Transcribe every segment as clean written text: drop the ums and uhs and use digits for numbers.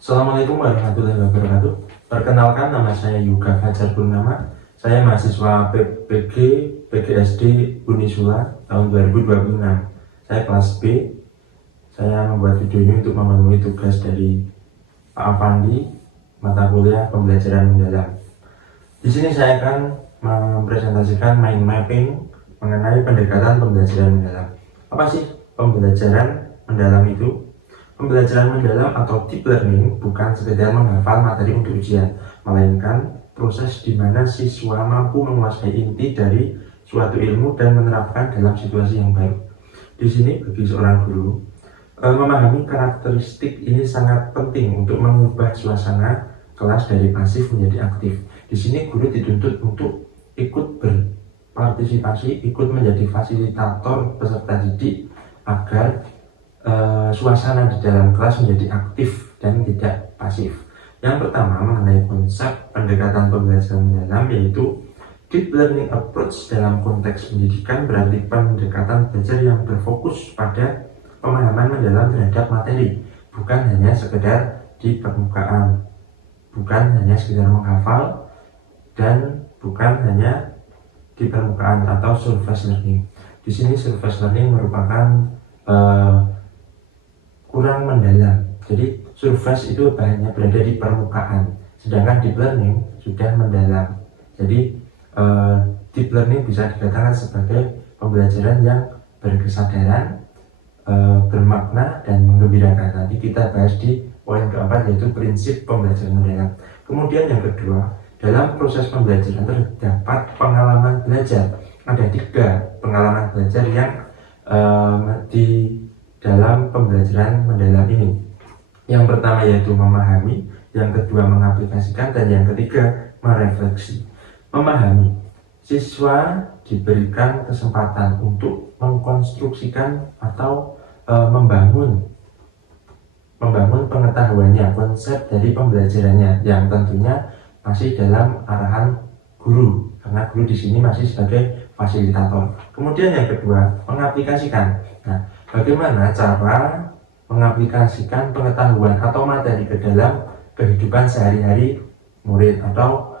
Assalamualaikum warahmatullahi wabarakatuh. Perkenalkan, nama saya Yuga Fajar Purnama. Saya mahasiswa PPG PGSD Unisula tahun 2026. Saya kelas B. Saya membuat video ini untuk memenuhi tugas dari Pak Avandi, mata kuliah pembelajaran mendalam. Di sini saya akan mempresentasikan mind mapping mengenai pendekatan pembelajaran mendalam. Apa sih pembelajaran mendalam itu? Pembelajaran mendalam atau deep learning bukan sekedar menghafal materi untuk ujian, melainkan proses di mana siswa mampu menguasai inti dari suatu ilmu dan menerapkan dalam situasi yang baru. Di sini bagi seorang guru, memahami karakteristik ini sangat penting untuk mengubah suasana kelas dari pasif menjadi aktif. Di sini guru dituntut untuk ikut berpartisipasi, ikut menjadi fasilitator peserta didik agar suasana di dalam kelas menjadi aktif dan tidak pasif. Yang pertama mengenai konsep pendekatan pembelajaran mendalam, yaitu deep learning approach dalam konteks pendidikan berarti pendekatan belajar yang berfokus pada pemahaman mendalam terhadap materi, bukan hanya sekedar di permukaan, bukan hanya sekedar menghafal, dan bukan hanya di permukaan atau surface learning. Di sini surface learning merupakan kurang mendalam. Jadi surface itu hanya berada di permukaan, sedangkan deep learning sudah mendalam. Jadi deep learning bisa dikatakan sebagai pembelajaran yang berkesadaran, bermakna, dan menggembirakan. Nanti kita bahas di poin keempat, yaitu prinsip pembelajaran mendalam. Kemudian yang kedua, dalam proses pembelajaran terdapat pengalaman belajar. Ada 3 pengalaman belajar yang di dalam pembelajaran mendalam ini. Yang pertama yaitu memahami, yang kedua mengaplikasikan, dan yang ketiga merefleksi. Memahami, siswa diberikan kesempatan untuk mengkonstruksikan atau membangun pengetahuannya, konsep dari pembelajarannya, yang tentunya masih dalam arahan guru, karena guru di sini masih sebagai fasilitator. Kemudian yang kedua, mengaplikasikan. Nah, bagaimana cara mengaplikasikan pengetahuan atau materi ke dalam kehidupan sehari-hari murid atau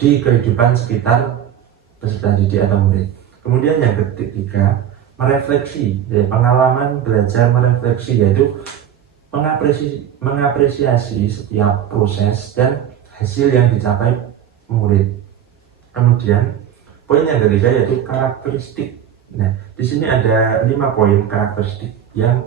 di kehidupan sekitar peserta didik atau murid. Kemudian yang ketiga, merefleksi. Pengalaman belajar merefleksi, yaitu mengapresiasi setiap proses dan hasil yang dicapai murid. Kemudian poin yang ketiga yaitu karakteristik. Nah, di sini ada 5 poin karakteristik yang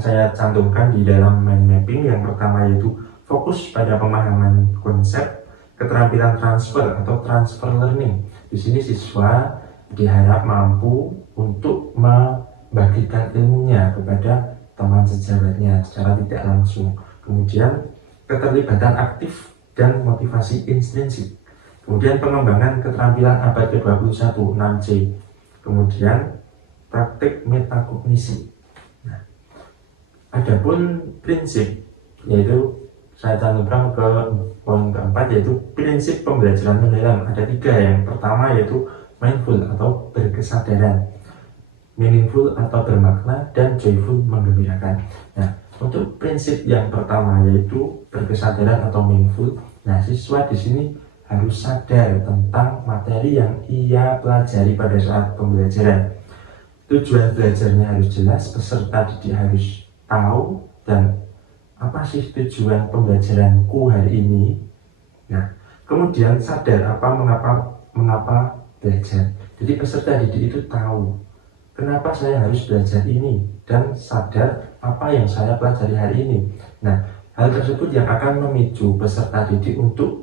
saya cantumkan di dalam mind mapping. Yang pertama yaitu fokus pada pemahaman konsep, keterampilan transfer atau transfer learning. Di sini siswa diharap mampu untuk membagikan ilmunya kepada teman sejawatnya secara tidak langsung. Kemudian keterlibatan aktif dan motivasi intrinsik. Kemudian pengembangan keterampilan abad ke-21 6C. Kemudian praktik metakognisi. Nah, adapun prinsip, yaitu saya cantumkan ke poin keempat, yaitu prinsip pembelajaran mendalam. Ada 3. Yang pertama yaitu mindful atau berkesadaran, meaningful atau bermakna, dan joyful menggembirakan. Nah, untuk prinsip yang pertama yaitu berkesadaran atau meaningful. Nah, siswa di sini harus sadar tentang materi yang ia pelajari pada saat pembelajaran. Tujuan belajarnya harus jelas, peserta didik harus tahu dan apa sih tujuan pembelajaranku hari ini. Nah, kemudian sadar mengapa belajar. Jadi peserta didik itu tahu kenapa saya harus belajar ini dan sadar apa yang saya pelajari hari ini. Nah, hal tersebut yang akan memicu peserta didik untuk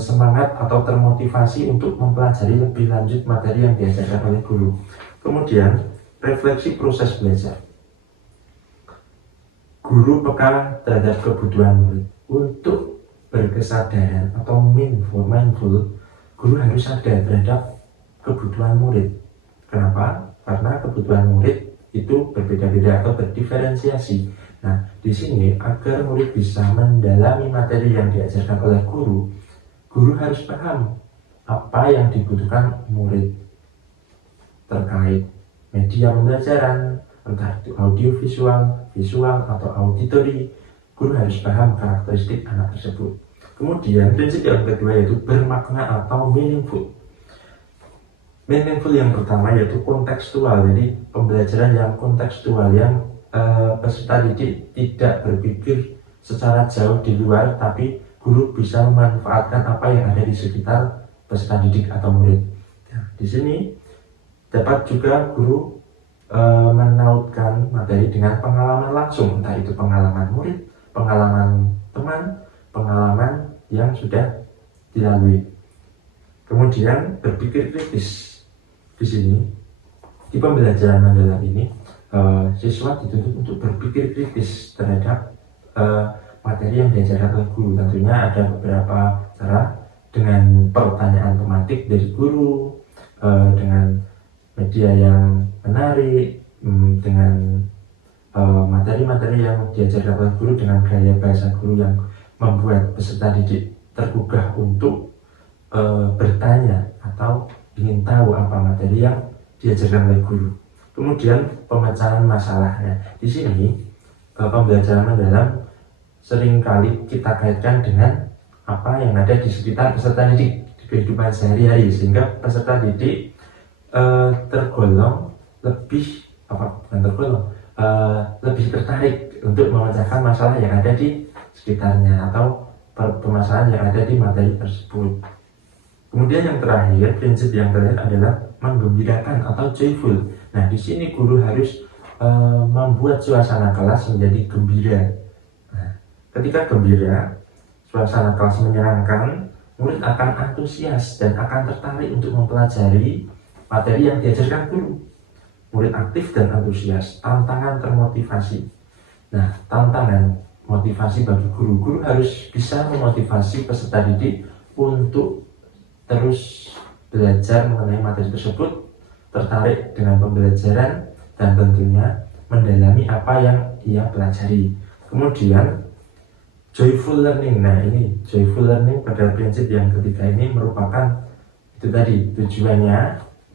semangat atau termotivasi untuk mempelajari lebih lanjut materi yang diajarkan oleh guru. Kemudian refleksi proses belajar. Guru peka terhadap kebutuhan murid. Untuk berkesadaran atau mindful, guru harus sadar terhadap kebutuhan murid. Kenapa? Karena kebutuhan murid itu berbeda-beda atau berdiferensiasi. Nah, di sini agar murid bisa mendalami materi yang diajarkan oleh guru harus paham apa yang dibutuhkan murid terkait media pembelajaran, entah itu audio visual atau auditory. Guru harus paham karakteristik anak tersebut. Kemudian prinsip yang kedua yaitu bermakna atau meaningful. Meaningful yang pertama yaitu kontekstual, jadi pembelajaran yang kontekstual, yang peserta didik tidak berpikir secara jauh di luar, tapi guru bisa memanfaatkan apa yang ada di sekitar peserta didik atau murid. Nah, di sini dapat juga guru menautkan materi dengan pengalaman langsung, entah itu pengalaman murid, pengalaman teman, pengalaman yang sudah dilalui. Kemudian berpikir kritis. Di sini di pembelajaran mendalam ini siswa dituntut untuk berpikir kritis terhadap materi yang diajarkan oleh guru. Tentunya ada beberapa cara, dengan pertanyaan tematik dari guru, dengan media yang menarik, dengan materi-materi yang diajarkan oleh guru, dengan gaya bahasa guru yang membuat peserta didik tergugah untuk bertanya atau ingin tahu apa materi yang diajarkan oleh guru. Kemudian pemecahan masalahnya. Di sini pembelajaran mendalam seringkali kita kaitkan dengan apa yang ada di sekitar peserta didik di kehidupan sehari-hari, sehingga peserta didik lebih tertarik untuk memecahkan masalah yang ada di sekitarnya atau permasalahan yang ada di materi tersebut. Kemudian yang terakhir, prinsip yang terakhir adalah menggembirakan atau joyful. Nah, di sini guru harus membuat suasana kelas menjadi gembira. Nah, ketika gembira, suasana kelas menyenangkan, murid akan antusias dan akan tertarik untuk mempelajari materi yang diajarkan guru. Murid aktif dan antusias, tantangan termotivasi. Nah, tantangan motivasi bagi guru harus bisa memotivasi peserta didik untuk terus belajar mengenai materi tersebut, tertarik dengan pembelajaran, dan tentunya mendalami apa yang ia pelajari. Kemudian joyful learning. Nah, ini joyful learning pada prinsip yang ketiga ini merupakan itu tadi, tujuannya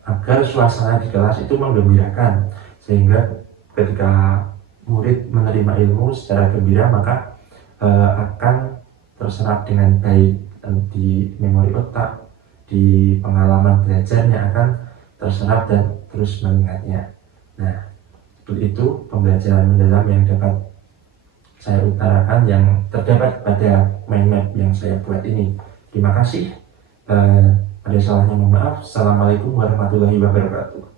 agar suasana di kelas itu menggembirakan, sehingga ketika murid menerima ilmu secara gembira maka akan terserap dengan baik di memori otak, di pengalaman belajarnya akan terserap dan terus mengingatnya. Nah, seperti itu pembelajaran mendalam yang dapat saya utarakan yang terdapat pada mind map yang saya buat ini. Terima kasih. Ada salahnya mohon maaf. Assalamualaikum warahmatullahi wabarakatuh.